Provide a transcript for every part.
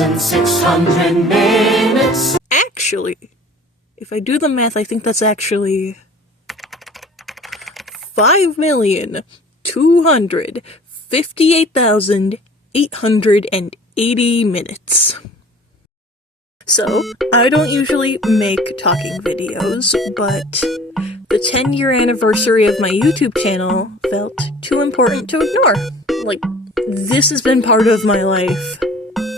5,600 minutes. Actually, if I do the math, I think that's actually 5,258,880 minutes. So, I don't usually make talking videos, but the 10-year anniversary of my YouTube channel felt too important to ignore. Like, this has been part of my life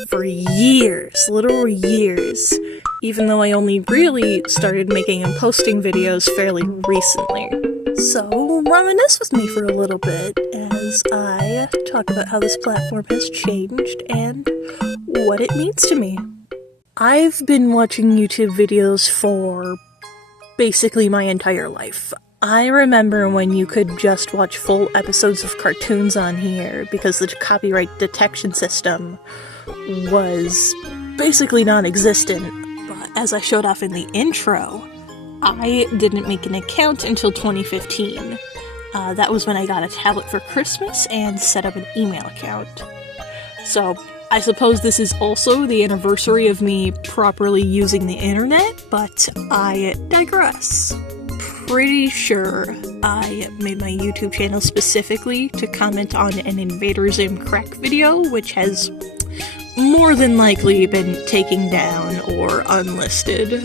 for years, literal years, even though I only really started making and posting videos fairly recently. So, reminisce with me for a little bit as I talk about how this platform has changed and what it means to me. I've been watching YouTube videos for basically my entire life. I remember when you could just watch full episodes of cartoons on here because the copyright detection system was basically non-existent. But as I showed off in the intro, I didn't make an account until 2015. That was when I got a tablet for Christmas and set up an email account. So I suppose this is also the anniversary of me properly using the internet, but I digress. Pretty sure I made my YouTube channel specifically to comment on an Invader Zim crack video, which has more than likely been taken down or unlisted.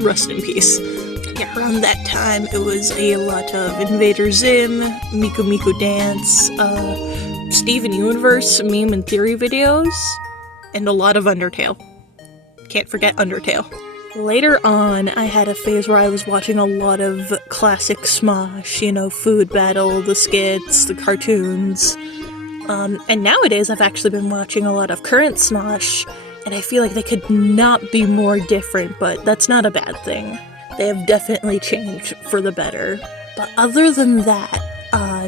Rest in peace. Yeah, around that time it was a lot of Invader Zim, Miku Miku Dance, Steven Universe meme and theory videos, and a lot of Undertale. Can't forget Undertale. Later on, I had a phase where I was watching a lot of classic Smosh, you know, Food Battle, the skits, the cartoons. And nowadays I've actually been watching a lot of current Smosh, and I feel like they could not be more different, but that's not a bad thing. They have definitely changed for the better. But other than that,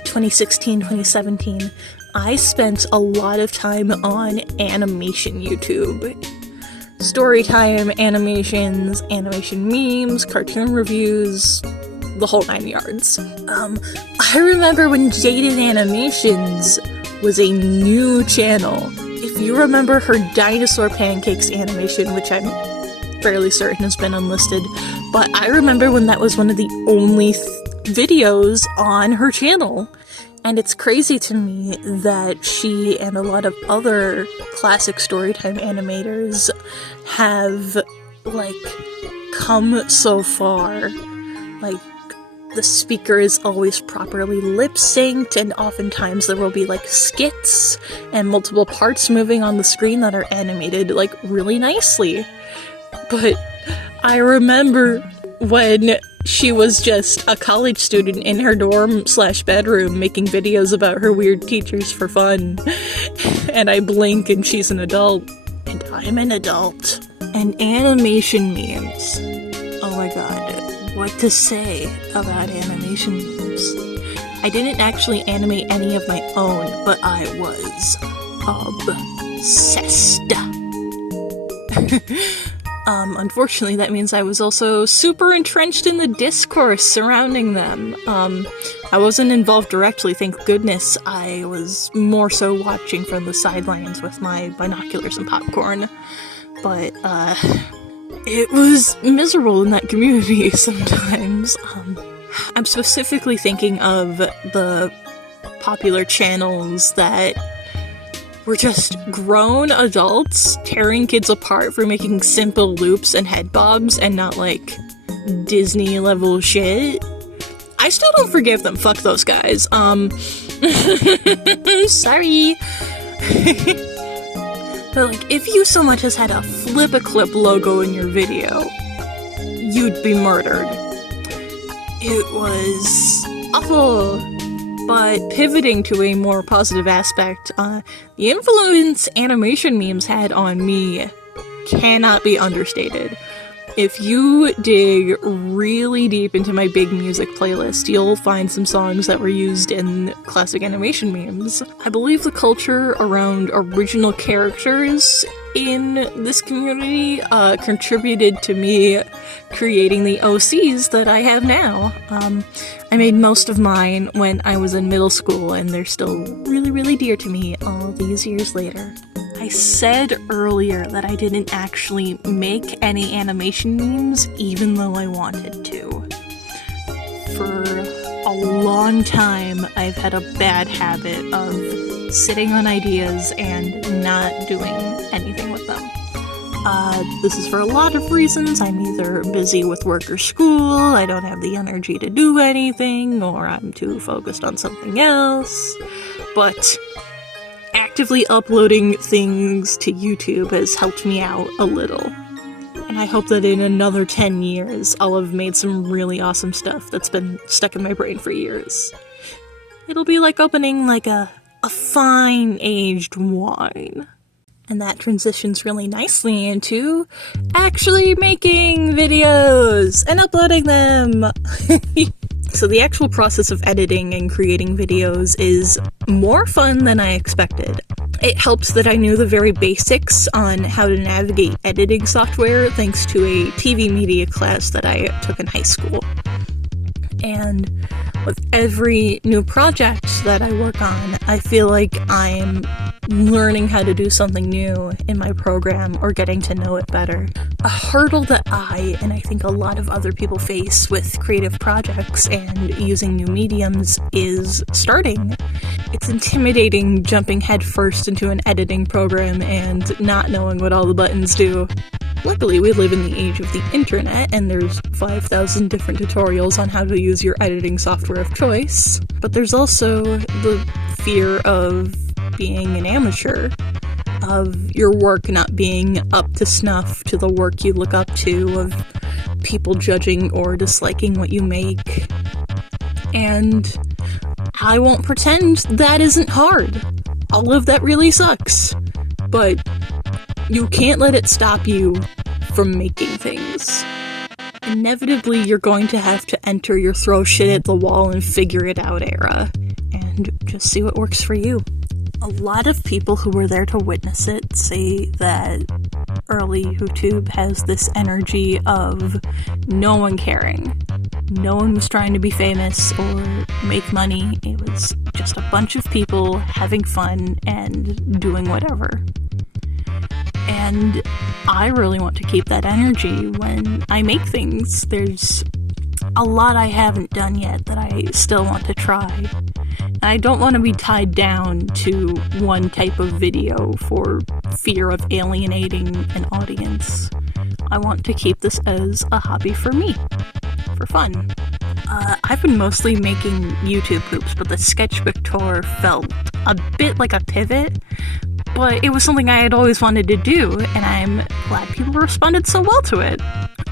2016, 2017, I spent a lot of time on animation YouTube. Storytime, animations, animation memes, cartoon reviews, the whole 9 yards. I remember when Jaded Animations was a new channel. If you remember her Dinosaur Pancakes animation, which I'm fairly certain has been unlisted, but I remember when that was one of the only videos on her channel. And it's crazy to me that she and a lot of other classic storytime animators have, like, come so far. Like, the speaker is always properly lip-synced, and oftentimes there will be, like, skits and multiple parts moving on the screen that are animated, like, really nicely. But I remember when she was just a college student in her dorm/bedroom making videos about her weird teachers for fun. And I blink and she's an adult. And I'm an adult. And animation memes. Oh my god. What to say about animation memes? I didn't actually animate any of my own, but I was obsessed. Unfortunately, that means I was also super entrenched in the discourse surrounding them. I wasn't involved directly, thank goodness. I was more so watching from the sidelines with my binoculars and popcorn. But, it was miserable in that community sometimes. I'm specifically thinking of the popular channels that were just grown adults tearing kids apart for making simple loops and head bobs and not, like, Disney level shit. I still don't forgive them. Fuck those guys. Sorry. But, like, if you so much as had a Flip-a-Clip logo in your video, you'd be murdered. It was awful. But pivoting to a more positive aspect, the influence animation memes had on me cannot be understated. If you dig really deep into my big music playlist, you'll find some songs that were used in classic animation memes. I believe the culture around original characters in this community contributed to me creating the OCs that I have now. I made most of mine when I was in middle school, and they're still really, really dear to me all these years later. I said earlier that I didn't actually make any animation memes, even though I wanted to. For a long time, I've had a bad habit of sitting on ideas and not doing anything with them. This is for a lot of reasons. I'm either busy with work or school, I don't have the energy to do anything, or I'm too focused on something else. But actively uploading things to YouTube has helped me out a little. And I hope that in another 10 years, I'll have made some really awesome stuff that's been stuck in my brain for years. It'll be like opening like a fine aged wine. And that transitions really nicely into actually making videos and uploading them! So the actual process of editing and creating videos is more fun than I expected. It helps that I knew the very basics on how to navigate editing software thanks to a TV media class that I took in high school. And with every new project that I work on, I feel like I'm learning how to do something new in my program or getting to know it better. A hurdle that I, and I think a lot of other people face with creative projects and using new mediums is starting. It's intimidating jumping headfirst into an editing program and not knowing what all the buttons do. Luckily, we live in the age of the internet, and there's 5,000 different tutorials on how to use your editing software of choice. But there's also the fear of being an amateur, of your work not being up to snuff to the work you look up to, of people judging or disliking what you make. And I won't pretend that isn't hard. All of that really sucks. But you can't let it stop you from making things. Inevitably, you're going to have to enter your throw shit at the wall and figure it out era, and just see what works for you. A lot of people who were there to witness it say that early YouTube has this energy of no one caring. No one was trying to be famous or make money. It was just a bunch of people having fun and doing whatever. And I really want to keep that energy when I make things. There's a lot I haven't done yet that I still want to try. And I don't want to be tied down to one type of video for fear of alienating an audience. I want to keep this as a hobby for me, for fun. I've been mostly making YouTube poops, but the sketchbook tour felt a bit like a pivot. But it was something I had always wanted to do, and I'm glad people responded so well to it.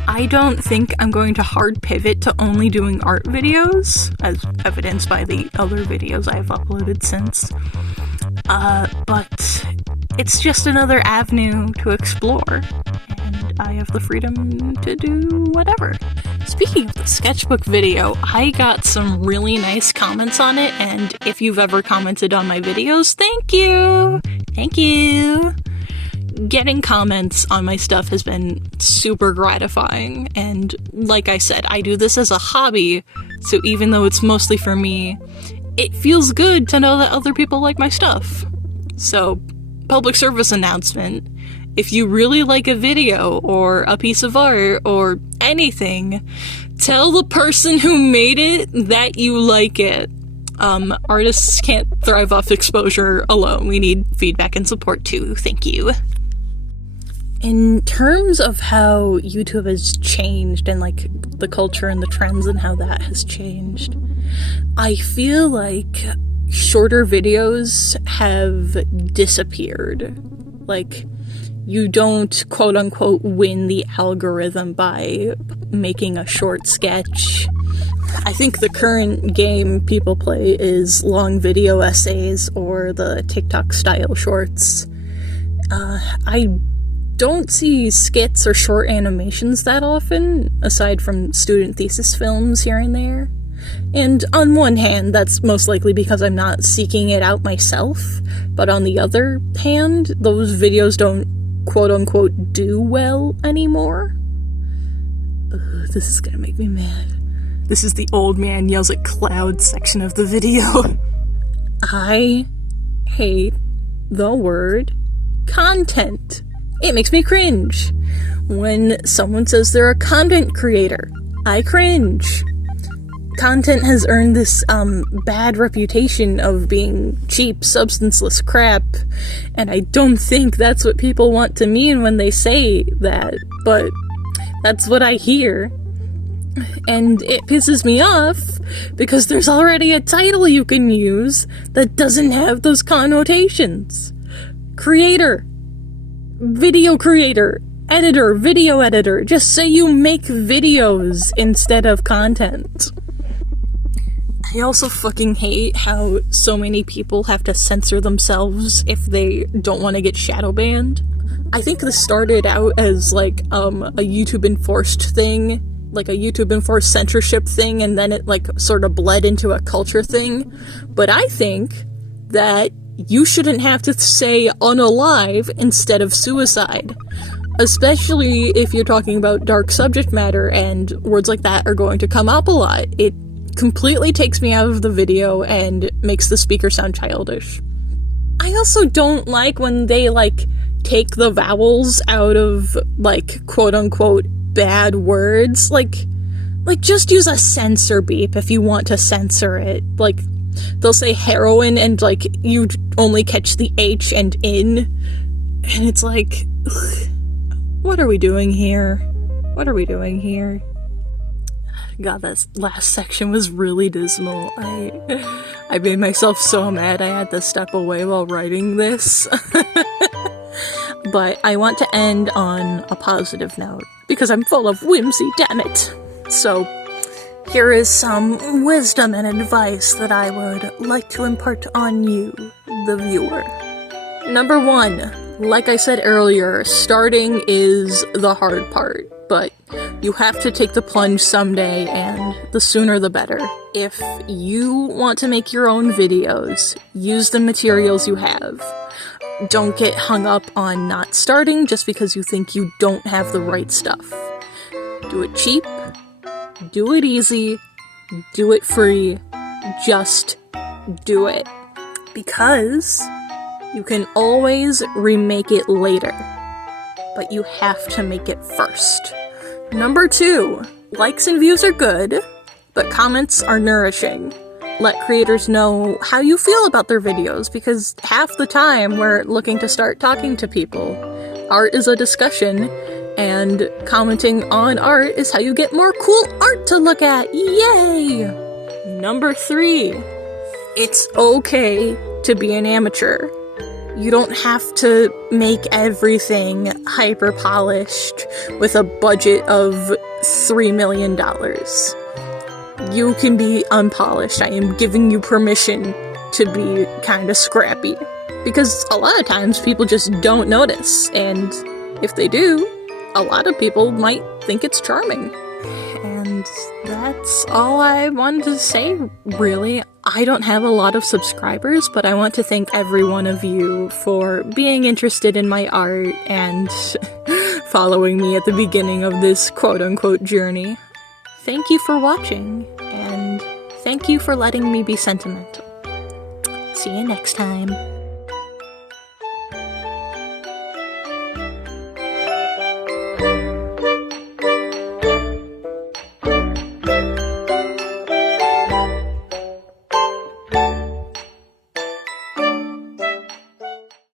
I don't think I'm going to hard pivot to only doing art videos, as evidenced by the other videos I've uploaded since. But it's just another avenue to explore, and I have the freedom to do whatever. Speaking of the sketchbook video, I got some really nice comments on it, and if you've ever commented on my videos, thank you! Thank you! Getting comments on my stuff has been super gratifying, and like I said, I do this as a hobby, so even though it's mostly for me, it feels good to know that other people like my stuff. So, public service announcement. If you really like a video, or a piece of art, or anything, tell the person who made it that you like it. Artists can't thrive off exposure alone. We need feedback and support too. Thank you. In terms of how YouTube has changed and like the culture and the trends and how that has changed, I feel like shorter videos have disappeared. Like, you don't quote-unquote win the algorithm by making a short sketch. I think the current game people play is long video essays or the TikTok-style shorts. I don't see skits or short animations that often, aside from student thesis films here and there. And on one hand, that's most likely because I'm not seeking it out myself, but on the other hand, those videos don't quote-unquote do well anymore. Ugh, this is gonna make me mad. This is the old man yells at cloud section of the video. I hate the word content. It makes me cringe. When someone says they're a content creator, I cringe. Content has earned this bad reputation of being cheap, substanceless crap, and I don't think that's what people want to mean when they say that, but that's what I hear. And it pisses me off because there's already a title you can use that doesn't have those connotations. Creator, video creator, editor, video editor. Just say you make videos instead of content. I also fucking hate how so many people have to censor themselves if they don't want to get shadow banned. I think this started out as like a YouTube enforced thing, like a YouTube enforced censorship thing, and then it like sort of bled into a culture thing. But I think that you shouldn't have to say unalive instead of suicide. Especially if you're talking about dark subject matter and words like that are going to come up a lot. It completely takes me out of the video and makes the speaker sound childish. I also don't like when they like take the vowels out of like quote unquote bad words. Like just use a censor beep if you want to censor it. Like they'll say heroin and like you only catch the H and in, and it's like, ugh, what are we doing here? What are we doing here? God, that last section was really dismal. I made myself so mad I had to step away while writing this. But I want to end on a positive note, because I'm full of whimsy, damn it. So, here is some wisdom and advice that I would like to impart on you, the viewer. Number 1, like I said earlier, starting is the hard part, but you have to take the plunge someday, and the sooner the better. If you want to make your own videos, use the materials you have. Don't get hung up on not starting just because you think you don't have the right stuff. Do it cheap, do it easy, do it free, just do it. Because you can always remake it later, but you have to make it first. Number 2, likes and views are good, but comments are nourishing. Let creators know how you feel about their videos, because half the time we're looking to start talking to people. Art is a discussion, and commenting on art is how you get more cool art to look at. Yay! Number 3, it's okay to be an amateur. You don't have to make everything hyper-polished with a budget of $3 million. You can be unpolished. I am giving you permission to be kind of scrappy. Because a lot of times people just don't notice, and if they do, a lot of people might think it's charming. And that's all I wanted to say, really. I don't have a lot of subscribers, but I want to thank every one of you for being interested in my art and following me at the beginning of this quote-unquote journey. Thank you for watching, and thank you for letting me be sentimental. See you next time.